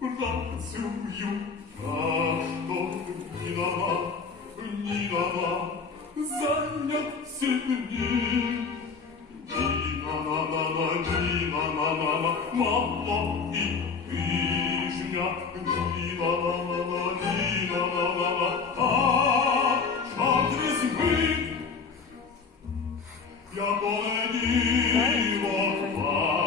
рацию А что гнилова, гнилова Занят все дни Гнилова, гнилова, мама и вишня Гнилова, гнилова, а Шатрис мы Я полонила вас